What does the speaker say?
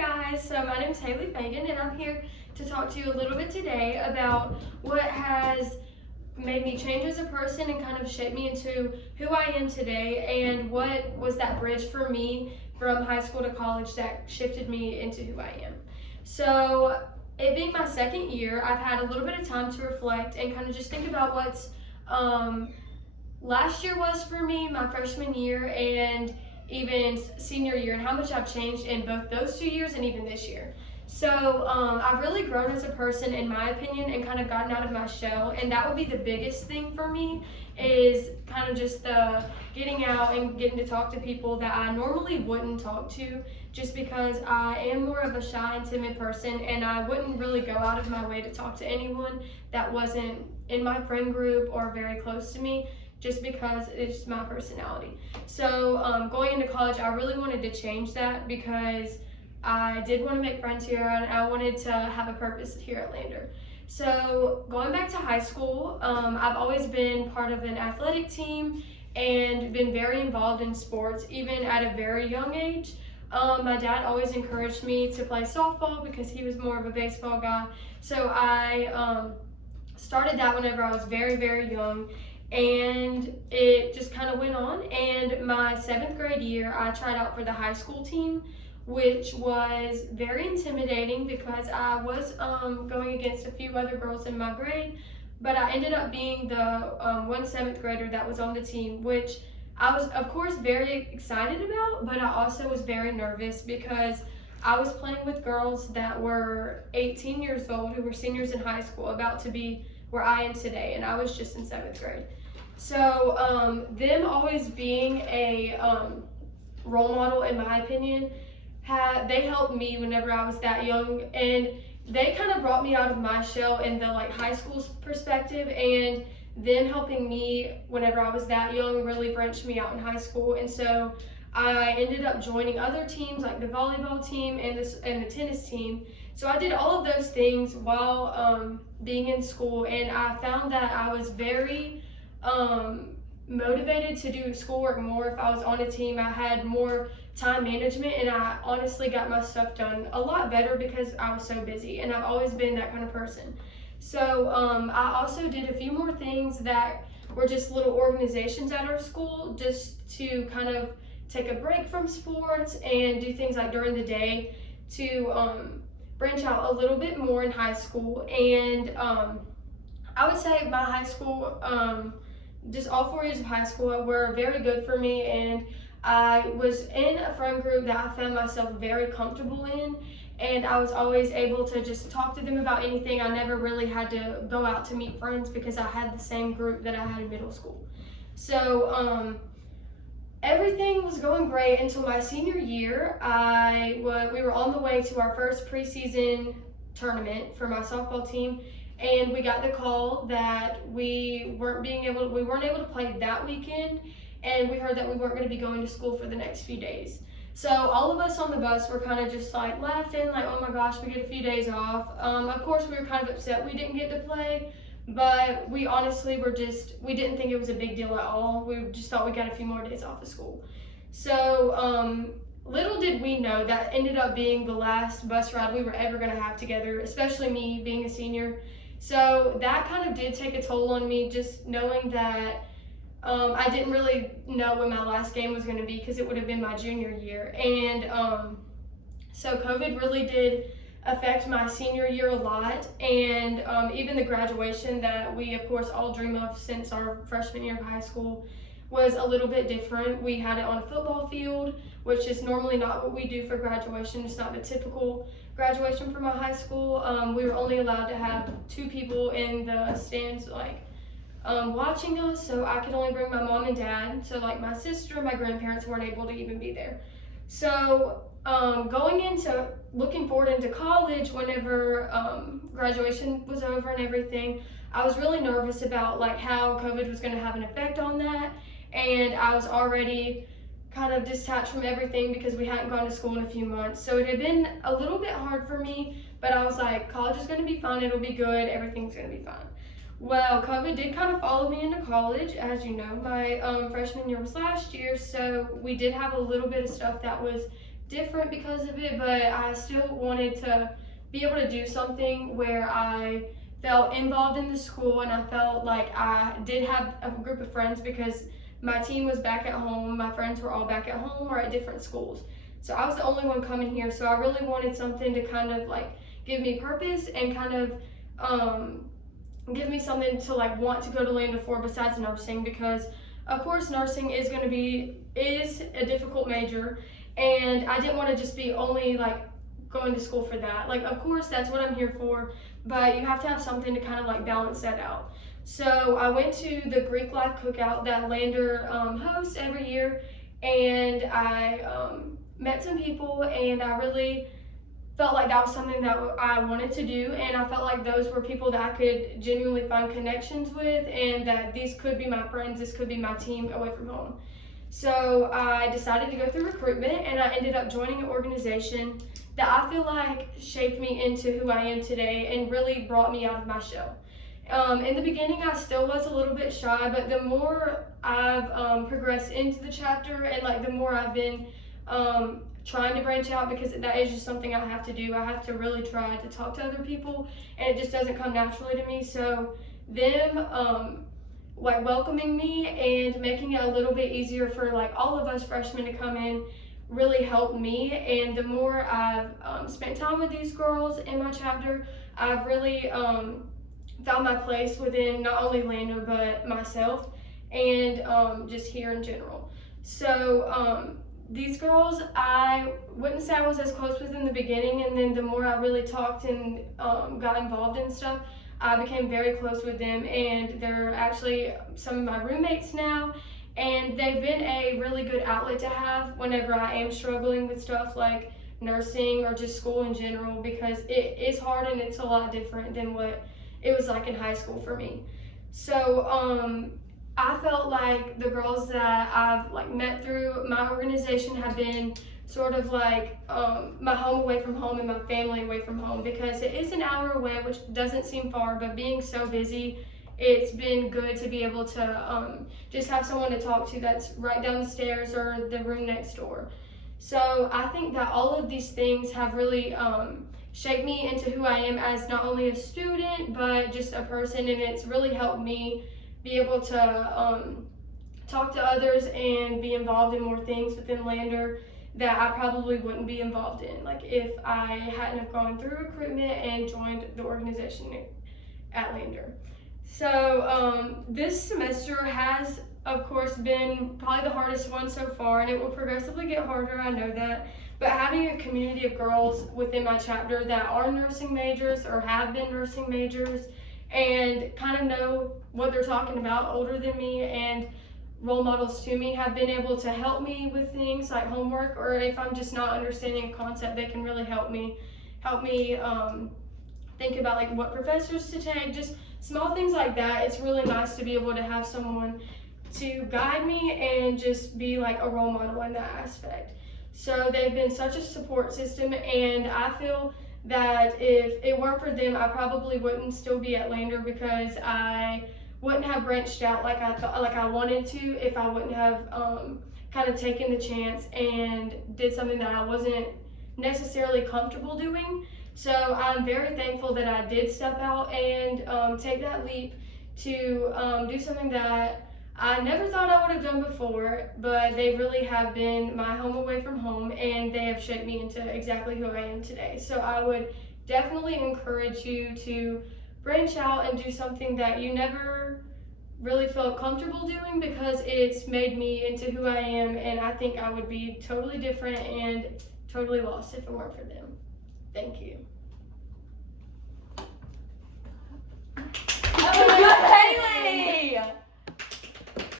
guys, so my name is Haley Fagan and I'm here to talk to you a little bit today about what has made me change as a person and kind of shaped me into who I am today, and what was that bridge for me from high school to college that shifted me into who I am. So it being my second year, I've had a little bit of time to reflect and kind of just think about what's last year was for me, my freshman year, and even senior year, and how much I've changed in both those 2 years and even this year. So I've really grown as a person, in my opinion, and kind of gotten out of my shell, and that would be the biggest thing for me, is kind of just the getting out and getting to talk to people that I normally wouldn't talk to, just because I am more of a shy and timid person, and I wouldn't really go out of my way to talk to anyone that wasn't in my friend group or very close to me, just because it's my personality. So going into college, I really wanted to change that because I did want to make friends here and I wanted to have a purpose here at Lander. So going back to high school, I've always been part of an athletic team and been very involved in sports, even at a very young age. My dad always encouraged me to play softball because he was more of a baseball guy. So I started that whenever I was very, very young. And it just kind of went on. And my 7th grade year, I tried out for the high school team, which was very intimidating because I was going against a few other girls in my grade, but I ended up being the one 7th grader that was on the team, which I was, of course, very excited about, but I also was very nervous because I was playing with girls that were 18 years old, who were seniors in high school, about to be where I am today, and I was just in 7th grade. So them always being a role model, in my opinion, they helped me whenever I was that young, and they kind of brought me out of my shell in the high school perspective, and them helping me whenever I was that young really branched me out in high school. And so I ended up joining other teams like the volleyball team and the tennis team. So I did all of those things while being in school, and I found that I was very motivated to do schoolwork more if I was on a team. I had more time management, and I honestly got my stuff done a lot better because I was so busy, and I've always been that kind of person. So I also did a few more things that were just little organizations at our school, just to kind of take a break from sports and do things like during the day to branch out a little bit more in high school. And I would say my high school, just all 4 years of high school were very good for me, and I was in a friend group that I found myself very comfortable in, and I was always able to just talk to them about anything. I never really had to go out to meet friends because I had the same group that I had in middle school. So everything was going great until my senior year. We were on the way to our first preseason tournament for my softball team, and we got the call that we weren't able to play that weekend, and we heard that we weren't going to be going to school for the next few days. So all of us on the bus were kind of just laughing, oh my gosh, we get a few days off. Of course, we were kind of upset we didn't get to play, but we honestly we didn't think it was a big deal at all. We just thought we got a few more days off of school. So little did we know that ended up being the last bus ride we were ever going to have together, especially me being a senior. So that kind of did take a toll on me, just knowing that I didn't really know when my last game was going to be, because it would have been my junior year. And so COVID really did affect my senior year a lot, and even the graduation that we of course all dream of since our freshman year of high school was a little bit different. We had it on a football field, which is normally not what we do for graduation. It's not the typical graduation from my high school. We were only allowed to have 2 people in the stands watching us, so I could only bring my mom and dad. So my sister and my grandparents weren't able to even be there. So looking forward into college, whenever graduation was over and everything, I was really nervous about how COVID was going to have an effect on that, and I was already kind of detached from everything because we hadn't gone to school in a few months. So it had been a little bit hard for me, but I was like, college is going to be fun, it'll be good, everything's going to be fine. Well, COVID did kind of follow me into college. As you know, my freshman year was last year, so we did have a little bit of stuff that was different because of it, but I still wanted to be able to do something where I felt involved in the school and I felt like I did have a group of friends, because my team was back at home, my friends were all back at home or at different schools. So I was the only one coming here, so I really wanted something to kind of like give me purpose and kind of give me something to like want to go to Lander for besides nursing, because of course nursing is a difficult major, and I didn't want to just be only like going to school for that. Like, of course that's what I'm here for, but you have to have something to kind of like balance that out. So I went to the Greek life cookout that Lander hosts every year, and I met some people, and I really felt like that was something that I wanted to do, and I felt like those were people that I could genuinely find connections with, and that these could be my friends, this could be my team away from home. So I decided to go through recruitment, and I ended up joining an organization that I feel like shaped me into who I am today and really brought me out of my shell. In the beginning, I still was a little bit shy, but the more I've progressed into the chapter, and like the more I've been trying to branch out, because that is just something I have to do. I have to really try to talk to other people, and it just doesn't come naturally to me. So them like welcoming me and making it a little bit easier for like all of us freshmen to come in really helped me. And the more I've spent time with these girls in my chapter, I've really found my place within not only Lander but myself, and just here in general. So these girls, I wouldn't say I was as close with in the beginning, and then the more I really talked and got involved in stuff, I became very close with them, and they're actually some of my roommates now, and they've been a really good outlet to have whenever I am struggling with stuff like nursing or just school in general, because it is hard and it's a lot different than what it was like in high school for me. So I felt like the girls that I've like met through my organization have been sort of like my home away from home and my family away from home, because it is an hour away, which doesn't seem far, but being so busy, it's been good to be able to just have someone to talk to that's right down the stairs or the room next door. So I think that all of these things have really shaped me into who I am as not only a student but just a person, and it's really helped me be able to talk to others and be involved in more things within Lander that I probably wouldn't be involved in, like if I hadn't have gone through recruitment and joined the organization at Lander. So this semester has, of course, been probably the hardest one so far, and it will progressively get harder, I know that. But having a community of girls within my chapter that are nursing majors or have been nursing majors and kind of know what they're talking about, older than me and role models to me, have been able to help me with things like homework, or if I'm just not understanding a concept, they can really help me think about like what professors to take, just small things like that. It's really nice to be able to have someone to guide me and just be like a role model in that aspect. So they've been such a support system, and I feel that if it weren't for them, I probably wouldn't still be at Lander, because I wouldn't have branched out like I thought, like I wanted to, if I wouldn't have kind of taken the chance and did something that I wasn't necessarily comfortable doing. So I'm very thankful that I did step out and take that leap to do something that I never thought I would have done before, but they really have been my home away from home, and they have shaped me into exactly who I am today. So I would definitely encourage you to branch out and do something that you never really felt comfortable doing, because it's made me into who I am, and I think I would be totally different and totally lost if it weren't for them. Thank you.